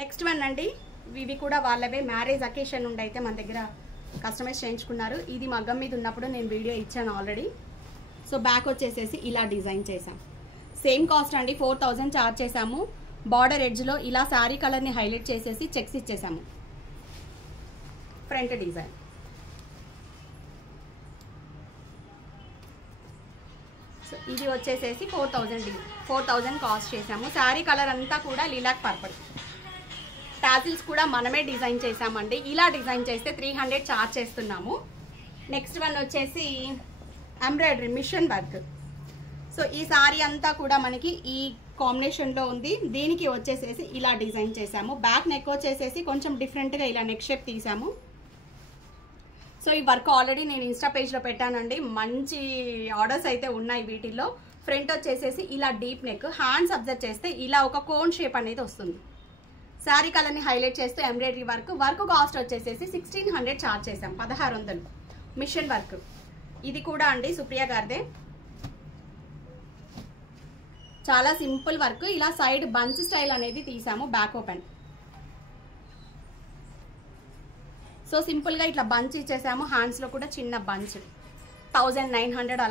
Next one అండి, ఇవి కూడా వాళ్ళవే మ్యారేజ్ అకేషన్ నుండి అయితే మన దగ్గర కస్టమైజ్ చేయించుకున్నారు. ఇది మగ్గం మీద ఉన్నప్పుడు నేను వీడియో ఇచ్చాను ఆల్రెడీ. సో బ్యాక్ వచ్చేసేసి ఇలా డిజైన్ చేసాం. సేమ్ కాస్ట్ అండి, 4000 చార్జ్ చేసాము. బార్డర్ ఎడ్జ్లో ఇలా శారీ కలర్ని హైలైట్ చేసేసి చెక్స్ ఇచ్చేసాము. ఫ్రంట్ డిజైన్ సో ఇది వచ్చేసేసి 4000 కాస్ట్ చేసాము. శారీ కలర్ అంతా కూడా లిలాక్ పర్పల్. టాజిల్స్ కూడా మనమే డిజైన్ చేసామండి. ఇలా డిజైన్ చేస్తే 300 చార్జ్ చేస్తున్నాము. నెక్స్ట్ వన్ వచ్చేసి ఎంబ్రాయిడరీ మిషన్ వర్క్. సో ఈ శారీ అంతా కూడా మనకి ఈ కాంబినేషన్లో ఉంది. దీనికి వచ్చేసేసి ఇలా డిజైన్ చేసాము. బ్యాక్ నెక్ వచ్చేసేసి కొంచెం డిఫరెంట్గా ఇలా నెక్ షేప్ తీసాము. సో ఈ వర్క్ ఆల్రెడీ నేను ఇన్స్టా పేజ్లో పెట్టానండి. మంచి ఆర్డర్స్ అయితే ఉన్నాయి వీటిల్లో. ఫ్రంట్ వచ్చేసేసి ఇలా డీప్ నెక్, హ్యాండ్స్ అబ్జర్వ్ చేస్తే ఇలా ఒక కోన్ షేప్ అనేది వస్తుంది. శారీ కలర్ని హైలైట్ చేస్తూ ఎంబ్రాయిడరీ వర్క్ కాస్ట్ వచ్చేసేసి 1600 చార్జ్ చేసాం. 1600 మిషన్ వర్క్. ఇది కూడా అండి సుప్రియ గారిదే. చాలా సింపుల్ వర్క్. ఇలా సైడ్ బంచ్ స్టైల్ అనేది తీసాము. Back open. సో సింపుల్గా ఇట్లా బంచ్ ఇచ్చేసాము. హ్యాండ్స్లో కూడా చిన్న బంచ్. 1900 అలా